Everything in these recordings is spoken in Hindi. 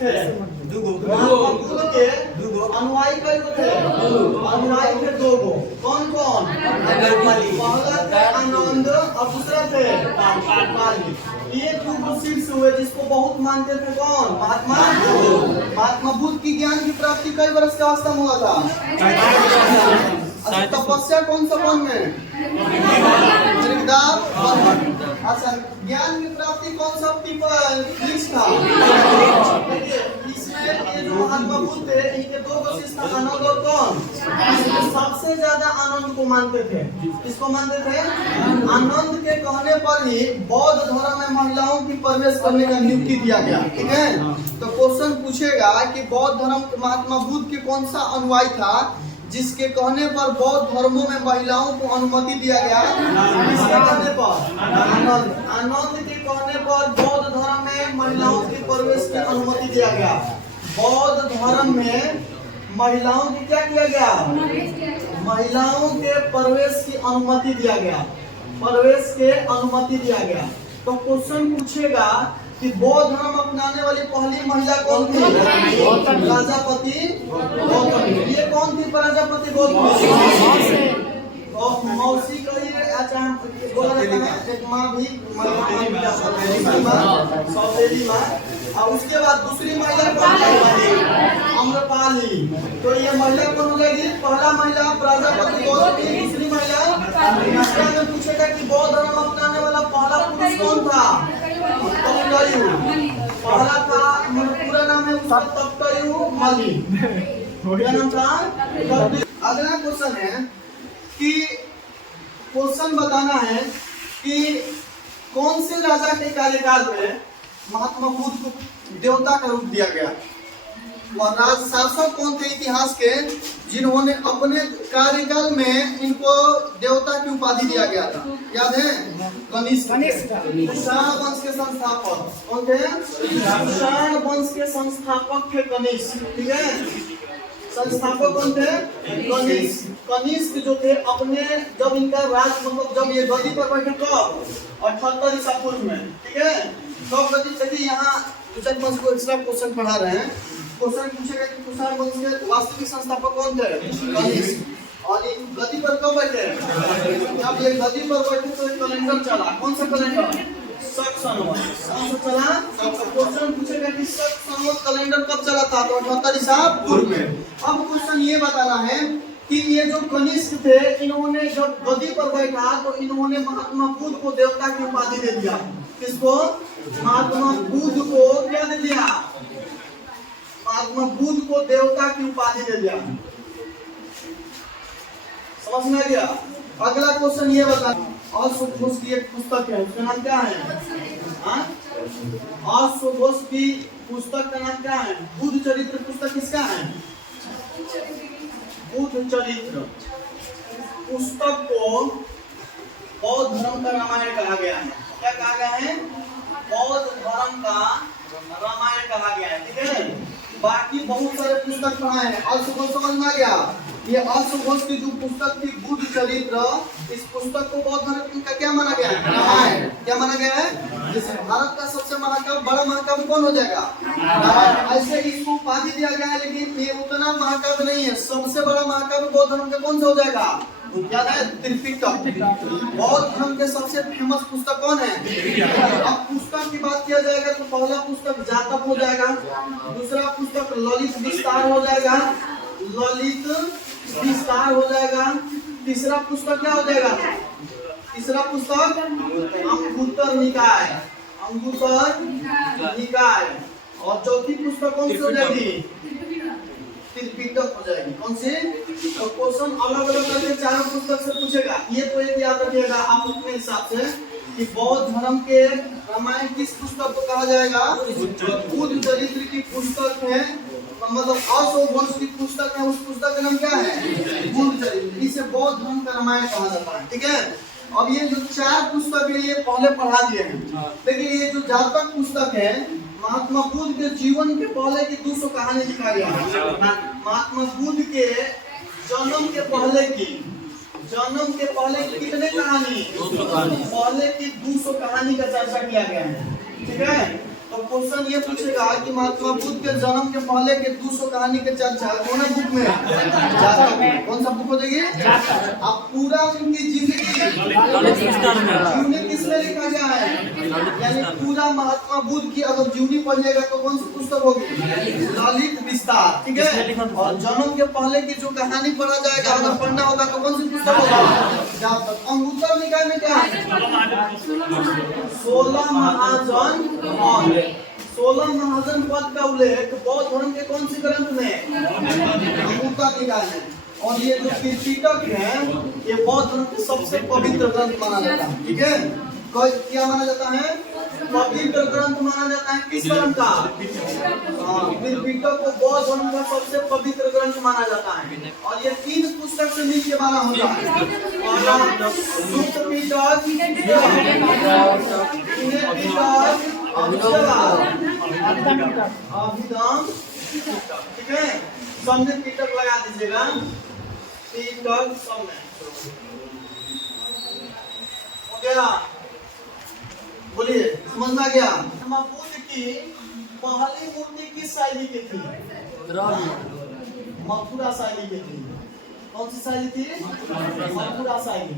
थे? महात्मा बुद्ध के अनुयायी कई गो थे? अनुयायी थे दो गो। कौन कौन? पहला थे आनंद और दूसरा थे पाली। ये दो गो शिष्य हुए जिसको बहुत मानते थे। कौन? महात्मा बुद्ध की ज्ञान की प्राप्ति कई वर्ष का अवस्था में हुआ था? अच्छा, तपस्या कौन सा वन में? अच्छा, ज्ञान की प्राप्ति कौन सा वृक्ष था? इसमें ये जो महात्मा बुद्ध थे इनके दो गो शिष्य था, आनंद और कौन? सबसे ज्यादा आनंद को मानते थे। किसको मानते थे? आनंद के कहने पर ही बौद्ध धर्म में महिलाओं की प्रवेश करने का नियुक्ति दिया गया। ठीक है, तो क्वेश्चन पूछेगा कि बौद्ध धर्म महात्मा बुद्ध के कौन सा अनुयायी था जिसके कहने पर बौद्ध धर्मों में महिलाओं को अनुमति दिया गया? किसके कहने पर? आनंद के कहने पर बौद्ध धर्म में महिलाओं के प्रवेश की अनुमति दिया गया। बौद्ध धर्म में महिलाओं की क्या किया गया? महिलाओं के प्रवेश की अनुमति दिया गया। प्रवेश के अनुमति दिया गया। तो क्वेश्चन पूछेगा कि बौद्ध धर्म अपनाने वाली पहली महिला कौन थी? प्रजापति गौतमी। ये कौन थी प्रजापति गौतमी? मौसी कहिए, बोला जाता है एक माँ भी, सौतेली माँ। और उसके बाद दूसरी महिला कौन थी? अम्रपाली। तो ये महिला कौन हो जाएगी? पहला महिला प्रजापति गौतमी, दूसरी महिला। में पूछेगा कि बौद्ध धर्म अपनाने वाला पहला पुरुष कौन था? पहला था, पूरा नाम है उसका तप्तयु मलि। क्या नाम था? अगला क्वेश्चन है कि क्वेश्चन बताना है कि कौन से राजा के कार्यकाल में महात्मा बुद्ध को देवता का रूप दिया गया? और राज शासक कौन थे इतिहास के जिन्होंने अपने कार्यकाल में इनको देवता की उपाधि दिया गया था? याद है? कनिष्क वंश के संस्थापक कौन थे? कुषाण वंश के संस्थापक थे कनिष्क। ठीक है, संस्थापक कौन थे? कनिष्क। कनिष्क जो थे अपने, जब इनका राज मतलब जब ये गद्दी पर बैठे कब? 78 ईसा पूर्व में। ठीक है, तो गद्दी चलिए यहाँ कुषाण वंश को एक्स्ट्रा क्वेश्चन पढ़ा रहे हैं। क्वेश्चन पूछेगा कि कुषाण वंश के वास्तविक संस्थापक कौन थे? कनिष्क। और ये गद्दी पर कब बैठे? जब ये गद्दी पर बैठे तो एक कैलेंडर चला। कौन सा कैलेंडर? शक संवत चला। क्वेश्चन पूछेगा कि शक संवत कैलेंडर कब चला था? तो 78 ईसा पूर्व में। अब क्वेश्चन ये बताना है कि ये जो कनिष्क थे इन्होंने जब गद्दी पर बैठा तो इन्होंने महात्मा बुद्ध को देवता की उपाधि दे दिया। किसको? महात्मा बुद्ध को क्या दे दिया? महात्मा बुद्ध को देवता की उपाधि दे दिया। समझ में आ गया? अगला क्वेश्चन ये बता, अश्वघोष की एक पुस्तक है, उसका नाम क्या है? अश्वघोष की पुस्तक का नाम क्या है? बुद्ध चरित्र पुस्तक किसका है? बुद्ध चरित्र पुस्तक को बौद्ध धर्म का रामायण कहा गया है। क्या कहा गया है? बौद्ध धर्म का रामायण कहा गया है। ठीक है, बाकी बहुत सारे पुस्तक पढ़ाए हैं। अश्वघोष समझ में आ गया? ये अश्वघोष की जो पुस्तक थी बुद्ध चरित्र, इस पुस्तक को बौद्ध धर्म का क्या माना गया है? रामायण। क्या माना गया है? जैसे भारत का सबसे महाकाव्य, बड़ा महाकाव्य कौन हो जाएगा? ऐसे इसको उपाधि दिया गया है, लेकिन ये उतना महाकाव्य नहीं है। सबसे बड़ा महाकाव्य बौद्ध धर्म का कौन सा हो जाएगा? याद है? त्रिपिटक। बौद्ध धर्म के सबसे फेमस पुस्तक कौन है? अब पुस्तक की बात किया जाएगा तो पहला पुस्तक जातक हो जाएगा, दूसरा पुस्तक ललित विस्तार हो जाएगा, ललित विस्तार हो जाएगा, तीसरा पुस्तक क्या हो जाएगा? तीसरा पुस्तक अंगुत्तर निकाय, अंगुत्तर निकाय। और चौथी पुस्तक कौन सी हो जाएगी? त्रिपिटक हो जाएगी। कौन सी? तो क्वेश्चन अलग अलग करके चारों पुस्तक से पूछेगा। ये तो एक याद रखिएगा आप अपने हिसाब से कि बौद्ध धर्म के रामायण किस पुस्तक को कहा जाएगा? बुद्ध चरित्र की पुस्तक है, मतलब अश्वघोष की पुस्तक है। उस पुस्तक का नाम क्या है? बुद्ध चरित्र। इसे बौद्ध धर्म का रामायण कहा जाता है। ठीक है, अब ये जो चार पुस्तक है ये पहले पढ़ा दिए हैं, लेकिन ये जो जातक पुस्तक है महात्मा बुद्ध के जीवन के पहले की 200 कहानी लिखा गया है। महात्मा बुद्ध के जन्म के पहले की कितने कहानी? पहले की 200 कहानी का चर्चा किया गया है। ठीक है, तो क्वेश्चन ये पूछेगा कि महात्मा बुद्ध के जन्म के पहले के 200 कहानी के चर्चा कौन है बुक में? जातक में। कौन सा बुक हो जाएगी? अब पूरा उनकी जिंदगी जीवनी किसमें लिखा गया है? यानी पूरा महात्मा बुद्ध की अगर जीवनी पढ़िएगा तो कौन सी पुस्तक होगी? ललित विस्तार। ठीक है। और जन्म के पहले की जो कहानी पढ़ा जाएगा अगर पढ़ना होगा तो कौन सी पुस्तक होगा? जातक। अंगुत्तर निकाय में क्या है? 16 महाजन पद। 16 महाजन पद का उल्लेख बौद्ध धर्म के कौन सी ग्रंथ में? अंगुत्तर निकाय में। और ये जो त्रिपिटक है ये बौद्ध धर्म के सबसे पवित्र ग्रंथ माना जाता है। ठीक है। क्या माना जाता है? पवित्र ग्रंथ माना जाता है। किस धर्म का? त्रिपिटक को बौद्ध धर्म का सबसे पवित्र ग्रंथ माना जाता है। और ये 3 पुस्तक से मिलकर बना होता है। सूत्र पिटक, अभिधाम। ठीक है। समय पिटक लगा दीजिएगा। पिटक समय हो गया। बोलिए समझ में आ गया? बुद्ध की पहली मूर्ति किस शैली की थी? मथुरा शैली की थी। कौन सी शैली थी? मथुरा शैली।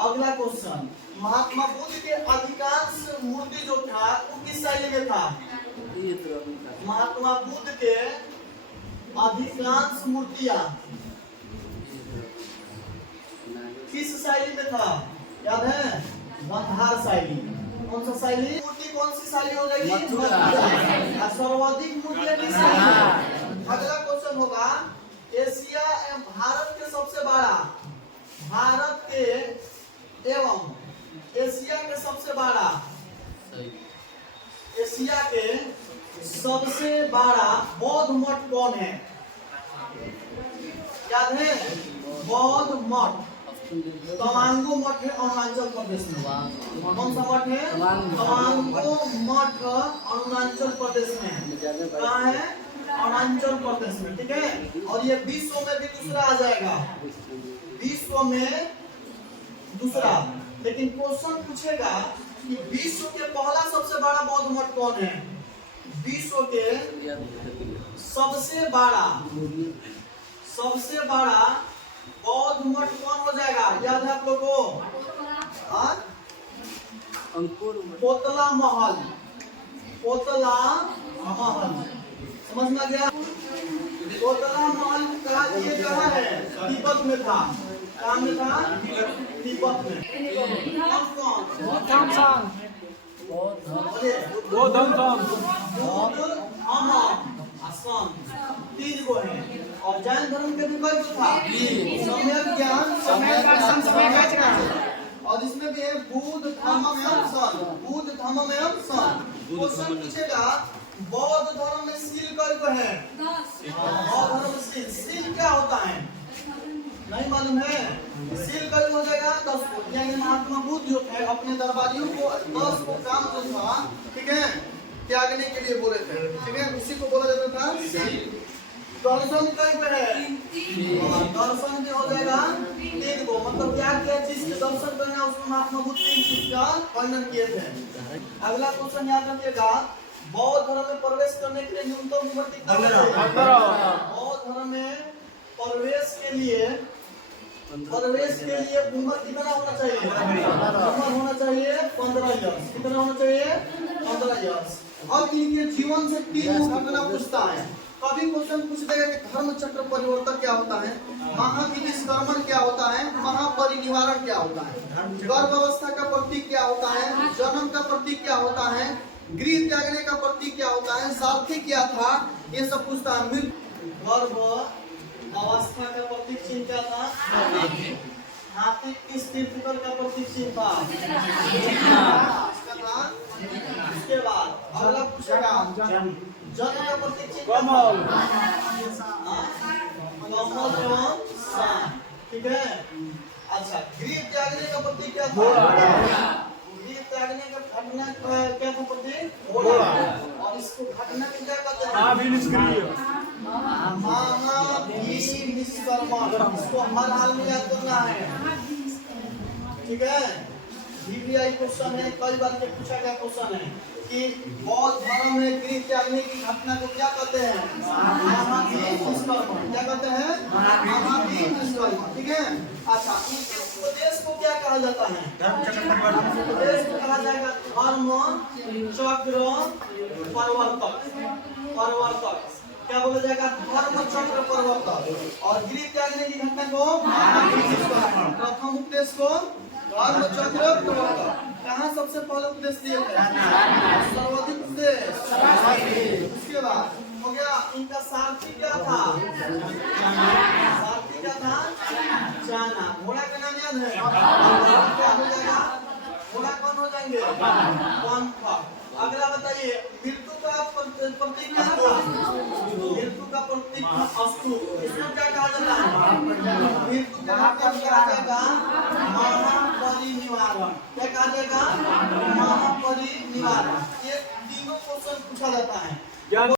अगला क्वेश्चन, महात्मा बुद्ध के अधिकांश मूर्ति जो था वो किस शैली में था? महात्मा बुद्ध के अधिकांश मूर्तियां किस शैली में था? याद है? गांधार शैली। कौन सा शैली? मूर्ति कौन सी शैली हो जाएगी? सर्वाधिक मूर्तियां किस शैली? अगला क्वेश्चन होगा, एशिया एवं भारत के सबसे बड़ा, भारत के एवं एशिया के सबसे बड़ा, एशिया के सबसे बड़ा बौद्ध मठ कौन है? याद है? बौद्ध मठ तवांगो मठ है अरुणाचल प्रदेश में। कौन सा मठ है? तवांगो मठ अरुणाचल प्रदेश में। कहाँ है? अरुणाचल प्रदेश में। ठीक है। और ये विश्व में भी दूसरा आ जाएगा, विश्व में दूसरा। लेकिन क्वेश्चन पूछेगा कि विश्व के पहला सबसे बड़ा बौद्ध मठ कौन है? विश्व के सबसे बड़ा बौद्ध मठ कौन हो जाएगा? याद है आप लोग को? पोतला महल। पोतला महल समझ में आ गया? पोतला महल का ये कहाँ है? तिब्बत में था। कहाँ में था? तिब्बत में। तीन गो है। और जैन धर्म के भी कई था? सम्यक ज्ञान, सम्यक दर्शन, सम्यक आचरण। और इसमें भी है बुद्ध धम्म एवं संघ। बुद्ध धम्म एवं संघ। क्वेश्चन पूछेगा बौद्ध धर्म में सील कई गो है? बौद्ध धर्म में सील क्या होता है? नहीं मालूम है? सील कई हो जाएगा 10 को। यानी महात्मा बुद्ध जो थे अपने दरबारियों को 10 को काम जो था, ठीक है, त्यागने के लिए बोले थे। ठीक है। उसी को बोला जाता था सील। दर्शन कई पे है? दर्शन भी हो जाएगा 3 को। मतलब क्या क्या चीज के दर्शन करना उसमें महात्मा बुद्ध 3 चीज का वर्णन किए थे। अगला क्वेश्चन याद रखिएगा, बौद्ध धर्म में प्रवेश करने के लिए न्यूनतम उम्र कितना होना चाहिए? बौद्ध धर्म में प्रवेश के लिए उम्र कितना होना चाहिए? उम्र होना चाहिए 15 इयर्स। कितना होना चाहिए? 15 इयर्स। अब इनके जीवन से 3 घटना पूछता है। कभी क्वेश्चन पूछ देगा कि धर्म चक्र परिवर्तन क्या होता है, महाविनिष्क्रमण क्या होता है, महापरिनिवारण क्या होता है, गर्भ अवस्था का प्रतीक क्या होता है, जन्म का प्रतीक क्या होता है, गृह त्यागने का प्रतीक क्या होता है, सारथी क्या था, ये सब पूछता है। गर्भ अवस्था का प्रतीक चिन्ह क्या था? हाथी। किस तीर्थंकर का प्रतीक चिन्ह था? इसके बाद अगला पूछेगा जन्म का प्रतीक चिन्ह कमल। ठीक है। अच्छा, गृह त्यागने का प्रतीक क्या था? गृह त्यागने का घटना क्या था प्रतीक? घोड़ा। और इसको घटना की क्या कहते हैं? महाविनिष्क्रमण। इसको हर हाल में याद करना है। ठीक है। VVI क्वेश्चन है, कई बार के पूछा गया क्वेश्चन है कि कि बौद्ध धर्म में गृह त्यागने की घटना को क्या कहते हैं? महाभीम दुष्कर्म। क्या कहते हैं? महाभीम दुष्कर्म। ठीक है। अच्छा, इनके उपदेश को क्या कहा जाता है? उपदेश को कहा जाएगा धर्म चक्र प्रवर्तक। क्या बोला जाएगा? धर्म चक्र प्रवर्तक। और गृह त्यागने की घटना को प्रथम उपदेश को धर्म चक्र प्रवर्तक। कहाँ सबसे पहले उपदेश दिए थे? सर्वाधिक उपदेश। उसके बाद हो गया इनका सारथी क्या था? सारथी क्या था? चाना। घोड़ा का नाम याद है? क्या हो जाएगा? घोड़ा कौन हो जाएंगे? पंथ। अगला बताइए, मृत्यु का प्रतीक क्या था? मृत्यु का प्रतीक अस्तु। इसको क्या कहा जाता है? मृत्यु का मतलब कहा जाएगा महापरिनिर्वाण। क्या कहा जाएगा? महापरिनिर्वाण। ये तीनों क्वेश्चन पूछा जाता है।